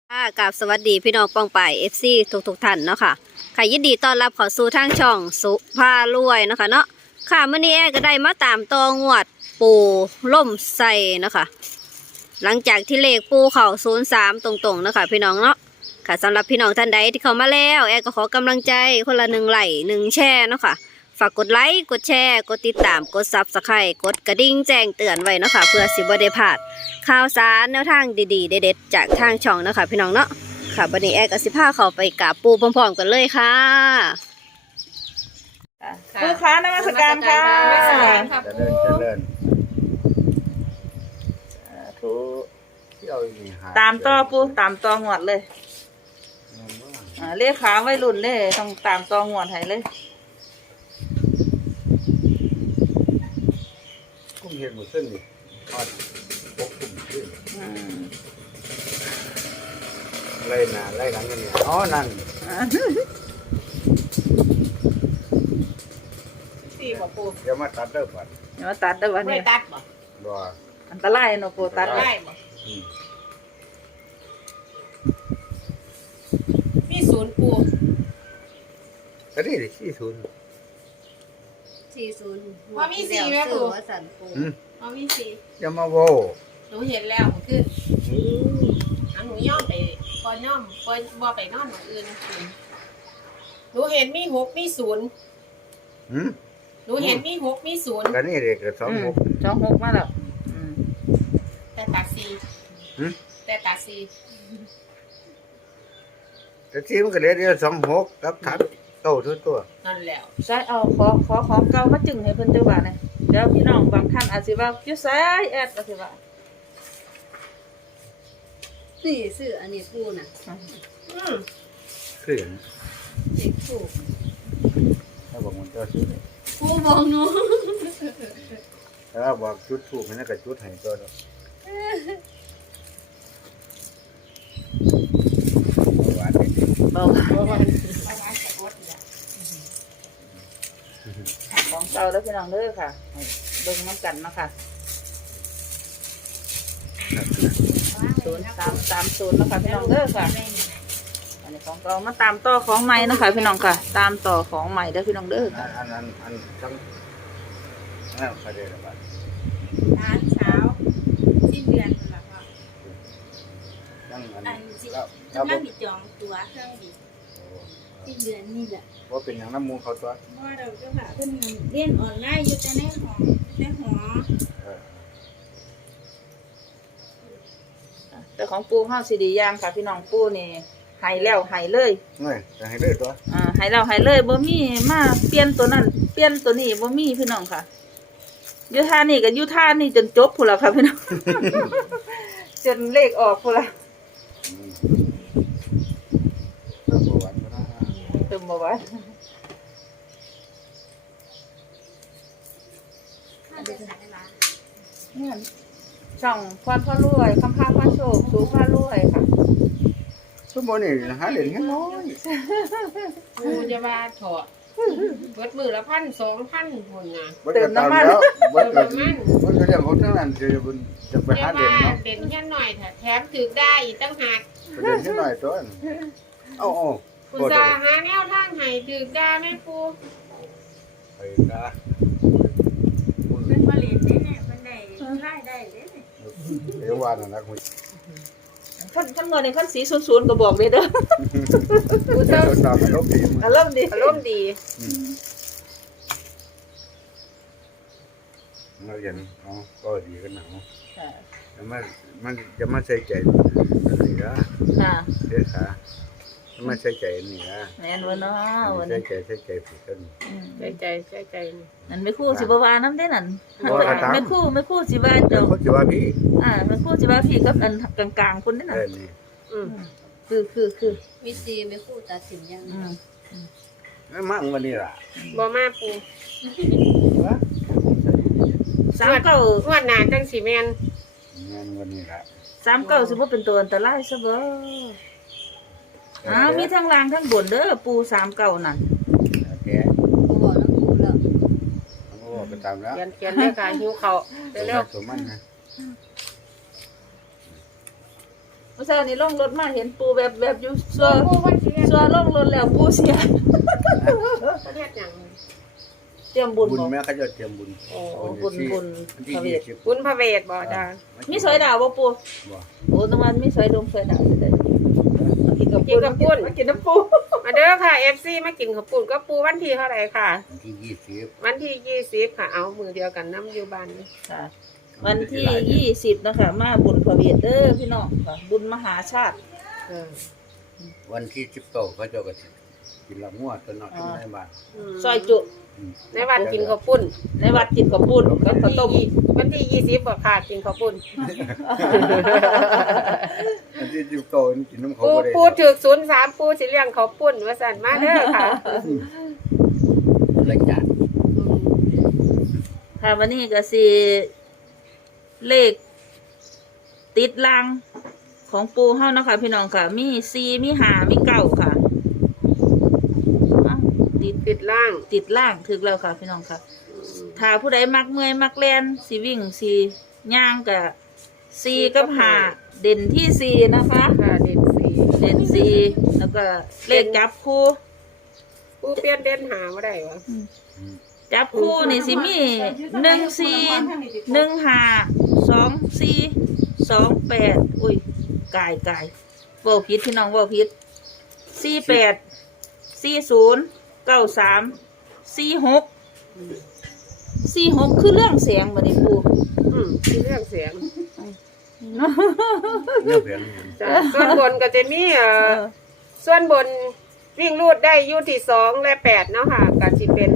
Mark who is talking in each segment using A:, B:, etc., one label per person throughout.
A: กับสวัสดีพี่น้องปองป่ายFC ทุกท่านเนาะค่ะค่ะยินดีต้อนรับเข้าสู่ทางช่องสุภารวยเนาะค่ะเนาะค่ะมื้อนี้แอก็ได้มาตามตองวดปูล่มใส่เนาะค่ะหลังจากที่เลขปูเข้า03ตรงๆเนาะค่ะพี่น้องเนาะค่ะสำหรับพี่น้องท่านใดที่เข้ามาแล้วแอก็ขอกำลังใจคนละ1 ไลค์ 1 แชร์เนาะค่ะฝากกดไลค์กดแชร์กดติดตามกด Subscribe กดกระดิ่งแจ้งเตือนไว้เนาะค่ะเพื่อสิบ่ได้พลาดข่าวสารแนวทางดีๆเด็ดๆจากทางช่องเนาะค่ะพี่น้องเนาะค่ะวันนี้แอร์กับสิพาเขาไปกราบปูพร้อมๆกันเลยค่ะ
B: ปูค้านมัสการค่ะ
C: เจริญทุเที่ยวอีห
B: ตามต่อปูตามต่อหวดเลยเลขขาไว้รุ่นเลยต้องตามต่อหวดให้เลย
C: กุ้งเห็ดหมูซึ่งนี่ทอดพกกุ้งขึ้นไล่หน้าไล่หลังกันเนี่ยอ๋อนั่น
D: สี่บ่ปู
C: เดี๋ยวมาตัดเด้อปัด
B: เดี๋ยวตัดได้วัน
D: ไม่
B: นี้
D: ตัดบ่
C: บ่
B: อันตรายเนาะปูตัด
D: ได้บ่
C: อืม
D: มีศูนย์ปู
C: ก็นี่ดิ40
A: 40
D: ว่ามีสี่แม่ปู
A: ว่าสันปู
D: ว่ามีสี่
C: อย่ามาโว้
D: หนูเห็นแล้วมันคืออันหนูย่อมไปปอย่อมปบ่ไปนอนหนูอื่นหนูเห็นมีหกมีศูนย์
C: หืม
D: หนูเห็นมีหกมีศูนย์
C: ก็นี่เด็กก็26
B: 26มาแล้ว
D: แต่ตัดสี่
C: หืม
D: แต่ตัดสี่
C: แต่ที่มันก็เหลือเดียว26กับทัดโตทุกตัว
D: นั่นแล้ว
B: ใช่เอาขอของเก่ามาจึงให้เพิ่นเจ้าว่าเนี่ยเดี๋ยวพี่น้องบางท่านอาจสิว่าอยู่ไสแอดก็สิว่า
A: ซื้ออันนี้ปูน่ะ
C: คืออย่าง
A: เด็กปู
C: ถ้าบอกมันก็ซื้อ
A: ปูบอกหนู
C: ถ้าบอกจุดถูกมันก็จุดให้ตัวเนาะหวานนิด
B: เบา
D: เอาไว้แต่กดเนี่ย
B: ของเก่าแล้วพี่น้องเด้อค่ะให้เบิ่งน้ำกันเนาะค่ะ0330เนาะค่ะพี่น้องเด้อค่ะ อันนี้ของเก่ามาตามต่อของใหม่เนาะค่ะพี่น้องค่ะ ตามต่อของใหม่เด้อพี่น้องเด้อค่ะ
C: อันทั้งใครได้ละบาท
E: ร้านเช้าสิ้นเดือนนั่นแหละค่ะ
C: ทั้งอัน
E: อันสิ
C: แล้ว
E: จะมาบิดจองตัวเครื่องบินสิ้นเดือนนี่แหละ
C: ว่าเป็นอย่างน้ำมูเขาตัว
E: เพราะว่าเราเจ้าค่ะเพิ่นเรียนออนไลน์อยู่แต่ในหอ
C: เออ
B: แต่ของปูเฮาสิดีอย่างค่ะพี่น้องปูนี่ให้แล้วให้เลย
C: เงยจะให้เลือดตัว
B: ให้แล้วให้เลยบ่มีมาเปลี่ยนตัวนั้นเปลี่ยนตัวนี้บ่มีพี่น้องค่ะอยู่ท่านี่กับอยู่ท่านี่จนจบพุ่นล่ะค่ะพี่น้อง จนเลขออกพุ่นล่ะ
C: ถ้าบวชก็ได้
B: เติมบ่ไหว
E: ถ้าจะใส่ร้าน
B: เนี่ยช่องพรพ่อรวยคำพาพระโชคสูพระรวยค่ะ
C: สมมตินี่หาเหรียญแค่น้อย
D: ปูจะมาถอดเบิดมือละ1,000-2,000คนน่ะ
C: บวชจะตามแล้วบวชจะบวชจะเรื่องของทั้งนั้นจะไป
D: เรีย
C: หาก เหรีย
D: ว่า
C: ญเนาะ
D: เด่นแค่หน่อยแถมถึกได้อีกตั้งหาก
C: ไปเรียนแค่หน่อยตัวโอ้โอ้
D: อุตส่าห์หาแนวทางให้ถึกได้แม่ปู
C: ไปกา
E: เพิ่นผลิตได้เนี่ยเพิ่นได้รายได้เด้เนี่ย
C: เดี๋ยวว่านะคุย
B: คนเงินในคนสี00ก็บอกเลยเด้อ
C: ผู้เจ้าตามรบดี
B: อารมณ์ดี
D: อารมณ์ดี
C: เราเห็นอ๋อก็ดีกันหนาว
B: ค่ะ
C: แต่มันจะมาใส่ใจนี่นะ
B: ค่ะ
C: เด็กขาไม่ใส่ใจนี่นะ
B: แม่นบ่เนาะวัน
C: ใส่
B: นี้
C: ใจผิดกัน
D: ใจ
B: นั่นไม่คู่สิบ่ว่านำเด้นั่น
C: บ่ว่าตาม
B: ไม่คู่สิว่า
C: เดี๋ย
B: เจ้าว
C: เขาจะว่าพี่
B: ไม่คู่สิว่าพี่กับอันกลางๆคนเด้นั่น
C: นี่
B: คือ
A: วิธีไม่คู่ตัดสินยัง
C: มั่งวันนี้ล่ะ
D: บ่มาปู
B: 39
D: งวดหน้าจังสิแม่น
C: งานวันนี้ล่ะ
B: 39สิบ่เป็นตัวอันตรายซะบ่มีทั้งล่างทั้งบนเด้อปู39นั่น
C: แก
A: ปูบอกแล้วปูแล้ว
C: โอ้ไปตามแล้ว
D: เขียนเลยค่ะหิวเขาวเร็ว
C: สมมันนะ
B: มื่อเช้านี้ลงรถมาเห็นปูแบบอยู่ซัว
D: ปูวันที่
B: ซัวลงรถแล้วปูเสีย
D: ประเทศอย่าง
B: เตรียมบุญ
C: บุญ
B: บ่
C: แม่เขาจะเตรียมบุญ
B: โอ้บุญ
C: วันที่
B: พระเวท
C: 20
D: บุญพระเวทบ่จ้า
B: มีสอยดาวบ่ปู
C: บ่
B: โอ้ตรงนั้นมีสอยดงสอยดาวเลยกินกับ
D: กินกับปุ้น
B: มากินน้ำปู
D: มาเด้อค่ะ FC มากินข้าวปุ้นก็ปูวันที่เท่าไหร่ค่ะ
C: วันที่20
D: วันที่20ค่ะเอามือเดียวกันน้ำอยู่บ้านนี่
B: ค่ะ วันที่20นะคะมาบุญพระเวทเด้อพี่น้องค่ะบุญมหาชาติ
D: เออ
C: วันที่19เขาเจ้าก็สิกินลำงัวตัวน้อยในบ้าน
B: ซอยจุ
D: ในวันกินข้าวปุ้น
B: ในวัดกินกับปุ้นกับข้าวต้ม
D: วันที่20บ่ค่ะกินข้าวปุ้น
C: วันที่19กินน้ำเขา
D: ปู
C: บ่ได้
D: ปูถึก03ปูสิเลี้ยงข้าวปุ้นว่าซั่นมาเด้อค่ะ
C: ละจาน
B: ค่ะวันนี้ก็สิเลขติดลังของปูเฮานะคะพี่น้องค่ะ มี4มี5มี9ค่ะอ้าวติด
D: ล่าง
B: ติดล่างถึกแล้วค่ะพี่น้องค่ะ ถ้าผู้ใดมักเมื่อยมักแล่นสิวิ่งสิย่างกับ4กับ5เด่นที่4นะคะ
D: ค่ะเด่น4
B: เด่น4แล้วก็เลขจับคู่
D: ปูเปลี่ยนเด่นหาบ่ได้วะ
B: จับคู่นี่สิมี14 15 24 28อุ้ยกายเว้าผิดพี่น้องเว้าผิด48 40 93 46 46คือเรื่องเสียงบัดนี้ปู
D: ที่เรื่องเสียง
C: เนื้อเพียง
D: จ้ะส่วนบนก็จะมีส่วนบนวิ่งรูดได้อยู่ที่2และ8เนาะค่ะก็สิเป็น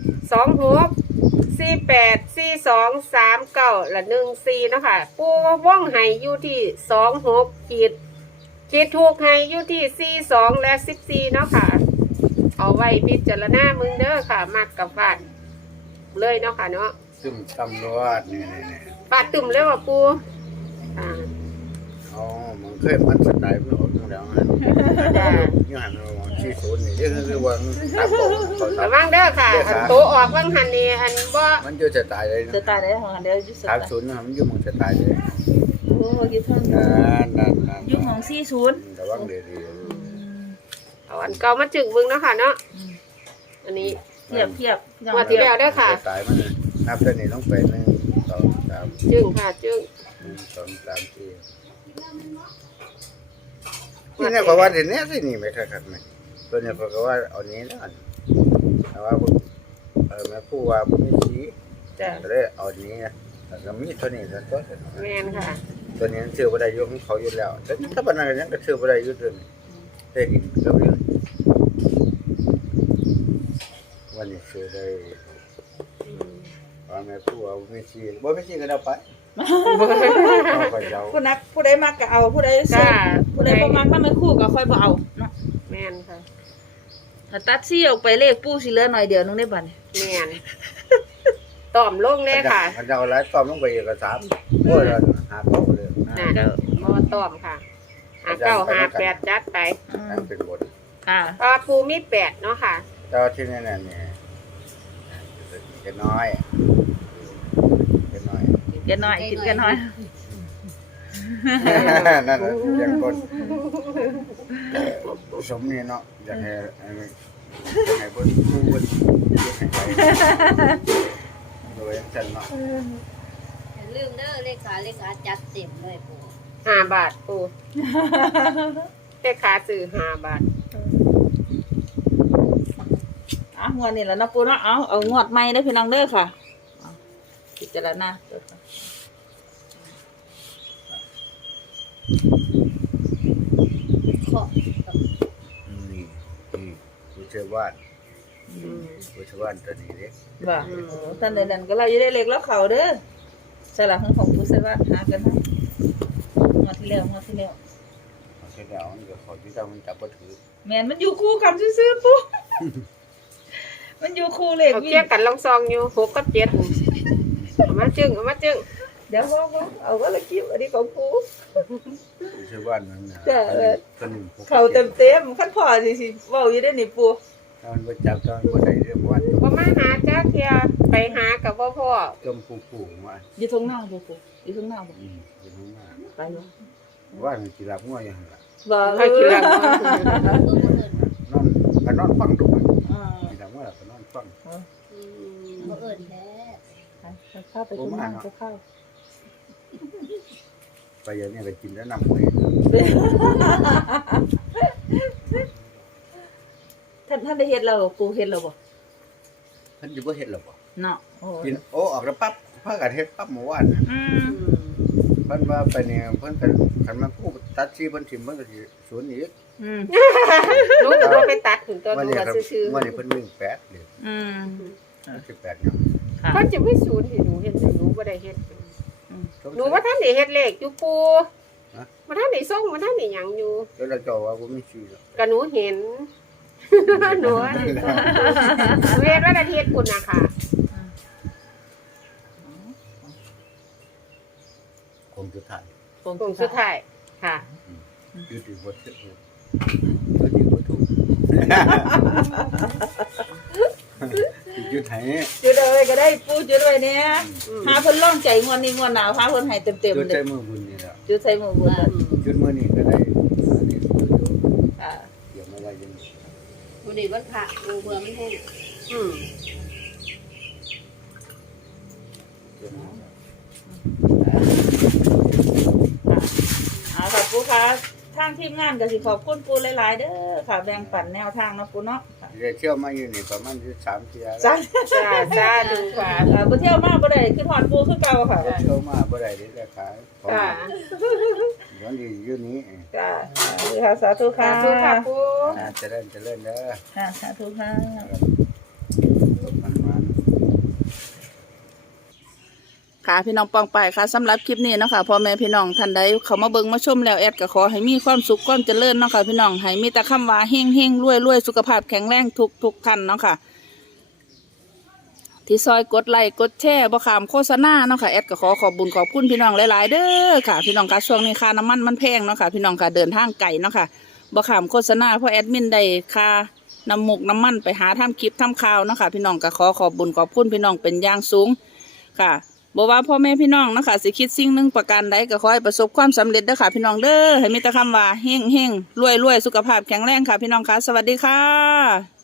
D: 26 48 42 39และ14เนาะค่ะปูว่องให้อยู่ที่26ขีดถูกให้อยู่ที่42และ14เนาะค่ะเอาไว้พิจารณามึงเด้อค่ะมักกับฟาดเลยเนาะค่ะเนาะ
C: ซึ่งตำรวจนี่
D: ฟาดตุ่มเลยว่าปูอ่า
C: อ๋อมันเคยมันสไตล์เพิ่นออกจังแล้วฮะ
D: จ้ะ
C: อยู่หั่น40นี่คือว่าตามเขา
D: ระวังเด้อค่ะอันโตออกวังหันนี่อันบ่
C: มันอยู่สไตล์เลย
B: จะ
C: นะ
B: ตายได้ของเดี๋ยวอยู่สตาร์
C: 30นะมันอยู่หมองสไตล์เลย
B: โอ้ยเท่านี้
C: นั่น
B: อยู่ของ40
C: ระวังดี
D: เอาอันเก่ามาจึงมึงเนาะค่ะเนาะอันนี้
B: เทียบ
D: งวดที่แล้วเด้อค่ะ
C: สายมันนับตัวนี้ต้องไป1 2 3
D: จึงค่ะจึง
C: 1 2 3 4นี่เนี่ยก็ว่าเดี๋ยวนี้สินี่ไม่คักๆไหมตัวนี้ก็ว่าเอานี้แล้วกันแต่ว่าแม่ผู้ว่าบ่มีสี
D: จ้ะ
C: ก็เลยเอานี้แล้วก็มีตัวนี้แล้วตัว
D: แม่นค่ะ
C: ตัวนี้ซื้อบ่ได้อยู่ของเขาอยู่แล้วแต่ถ้าปานนั้นก็ยังก็ซื้อบ่ได้อยู่ตัวนี้ได้ดินก็อยู่วันนี้ซื้อได้ว่าแม่ผู้ว่าบ่มีสีบ่มีสีก็เอาไปเอาไปเอา
B: ผู้ใดมักก็เอาผู้ใดส
D: จ้า
B: นผู้ใดบ่มักนำไม่คู่ก็ค่อยบ่เอาเนาะ
D: แม่นค่ะ
B: ถ้าตัดซี่ออกไปเลขปูสิเหลือหน่อยเดียวนึงได้บัดนี้
D: แม่นตอมลงเลยค่ะ
C: มันจะเอาหลายตอมลงไปอีกก็3โอ้ยหาเขาเลย
D: น่ะบ่ตอมค่ะ5958จัดไป
C: นั่นเป็นบท
B: ค่ะ
D: ปูมี8เนาะค่ะ
C: แต่ว่าที่นี่เนี่ยแค่น้อย
B: กินกันหน่อยกินกันหน่อย
C: นั่นแหละอย่างคนสมนี่เนาะอยากให้เพิ่นรู้เพิ่นให้ไปโดยจันเนาะ
A: อย่าลืมเด้อเลขาจัดเต็มเลยปู
D: 5 บาทปูแต่ขาซื้อ5 บาท
B: งวดนี้แล้วเนาะปูเนาะเอางวดใหม่เด้อพี่น้องเด้อค่ะเอาพิจารณาเด้อค่ะ
A: ขอ
C: นี่ผู้เชื่อว่านผู้เชื่อว่านตัวนี้เด้
B: ว่าท่านใดนั้นก็เราอยู่ได้เล็กแล้วเขาเด้อสลับของปูใส่ว่าหากันนะงวดที่แล้ว
C: เอาเสร็จแล้วมันก็เขาที่มันจับบ่ถือ
B: แม่นมันอยู่คู่กันซื่อๆปูมันอยู่คู่เลข
D: เอา
B: วิ่
D: เกี่ย
B: ง
D: วกันลองซองอยู่6กับ7เอามาจึง
B: เดี๋ยวว่าเอาว่าละกิ้วอันนี้ของปู
C: ผู้เชื่อว่านนั่นน่ะตัวนึง
B: เขาเต็มขั้นพอสิเว้าอยู่ได้นี่ปู
C: ถ้ามันบ่จับถ้ามันบ่ได้เรื่องว่าน
D: บ่มาหาจ้าเทียไปหากับบ่พ่อ
C: จมผู้มา
B: อยู่ทางหน้าบ่ปูอยู่ทางหน้าบ่
C: อยู่ข้างหน้า
B: ไปบ่
C: ว่ามันสิรับงัวอยู่หั่นล่ะ
B: บ่
D: ให้กินแล้ว
C: นอนฟังดูมัน
B: อ่า
C: สิรับงัวแล้วก็นอนฟัง
E: บ่เอิ้นแท้
B: เข้าไปกินน้ำจะเข้า
C: ไปอย่างนี้ก็กินแล้วนำหวย
B: ท่านได้เฮ็ดแล้วปูเฮ็ดแล้วบ่
C: เพิ่นสิบ่เฮ็ดหรอกบ่
B: เนาะโอ้
C: กินโอ้ออกแล้วปั๊บพากันเฮ็ดปั๊บเมื่อวานน่ะ
B: อืม
C: เพิ่นว่าไปเนี่ยเพิ่นก็คันมาผู้ตัดชีเพิ่นถิ่มเพิ่นก็สิศูนย์อีก
B: อืม
D: หนูก็บ่ไปตัดถึงตัว
C: วัน
D: หนู
C: นี้
D: ก็
C: ครับ
D: ซื่อ
C: วันนี้เพิ่นวิ่ง8เลย
B: อืม
C: 18เนี่ย
B: ค่ะ
D: ๆเพิ่นจะไม่ศูนย์ที่หนูเฮ็ดแต่หนูบ่ได้เฮ็ด
C: สงสัย
D: หนูว่าท่านได้เฮ็ดเลขอยู่ปู
C: ฮะ
D: บ่ท่านได้ส่งบ่ท่านได้หยังอยู่
C: แล้วเราเจ้าว่าบ่มีชื่อหรอก
D: ก็หนูเห็น หนูว่าหนูเฮ็ดวันอาทิตย์พุ่นน่ะค่ะ
C: คงสุดท้าย
D: กลุ่มสุดท้ายค่ะ
C: อยู่ที่บ่ถูกอยู่ที่บ่ถูกอยู่ไทย
B: จุดเอาไว้ก็ได้ปูจุดไว้เนี่ย
D: อืม
B: หาเพิ่นร่องใจงวดนี้งวดหนาวหาเพิ่นให้เต็ม
C: จุด
B: ๆเล
C: ใส่
B: ย
C: มือบุญนี่แหละ
B: จุดใส่หมู่บุญเลย
C: จุดมื้อนี้ก็ได้อันนี้จุดอยู่
B: ค่ะ
C: เดี๋ยวมาไว้อยังนี้
E: บ่ได้วันพระปูเบื่อมันแห้ง
D: อืม
C: เดี๋ยวมา
B: ค่ะขอบปูค่ะทางทีมงานก็สิขอบคุณปูหลายๆเด้อค่ะ แบ่งปันแนวทางเนาะปูเนาะค่ะ
C: เดี๋ยวเที่ยวมาอยู่นี่ประมาณอยู่3เที่ยว
B: จ้า
D: จ้าจ้าดูค่ะ
B: บ่เที่ยวมาบ่ได้ขึ้นฮอดปูคือเก่าค่ะ
C: เที่ยวมาบ่ได้เด้อขายของ
D: จ้า
C: เดี๋ยวนี้อยู่นี้
B: จ้าค่ะสาธุค่ะ
D: สาธุค่ะปู
C: เจริญเด้อ
B: ค่ะสาธุค่ะ
C: มัน
B: ค่ะพี่น้องปองไปค่ะสำหรับคลิปนี้เนาะค่ะพ่อแม่พี่น้องท่านใดเขามาเบิ่งมาชมแล้วแอดก็ขอให้มีความสุขความเจริญเนาะค่ะพี่น้องให้มีแต่คำว่าเฮงเฮงรวยรวยสุขภาพแข็งแรงทุกท่านเนาะค่ะ ที่ซอยกดไลค์กดแชร์บ่ขามโฆษณาเนาะค่ะแอดก็ขอขอบบุญขอบคุณพี่น้องหลายๆเด้อค่ะพี่น้องค่ะช่วงนี้ค่าน้ำมันแพงเนาะค่ะพี่น้องค่ะเดินทางไกลเนาะค่ะบ่ขามโฆษณาเพราะแอดมินได้ค่าน้ำมูกน้ำมันไปหาทำคลิปทำข่าวเนาะค่ะพี่น้องก็ขอขอบบุญขอบคุณพี่น้องเป็นอย่างสูงค่ะบอกว่าพ่อแม่พี่น้องเนาะค่ะสิคิดสิ่งหนึ่งประการใดก็ขอให้ประสบความสำเร็จเด้อค่ะพี่น้องเด้อให้มีแต่คำว่าเฮงเฮงรวยรวยสุขภาพแข็งแรงค่ะพี่น้องค่ะสวัสดีค่ะ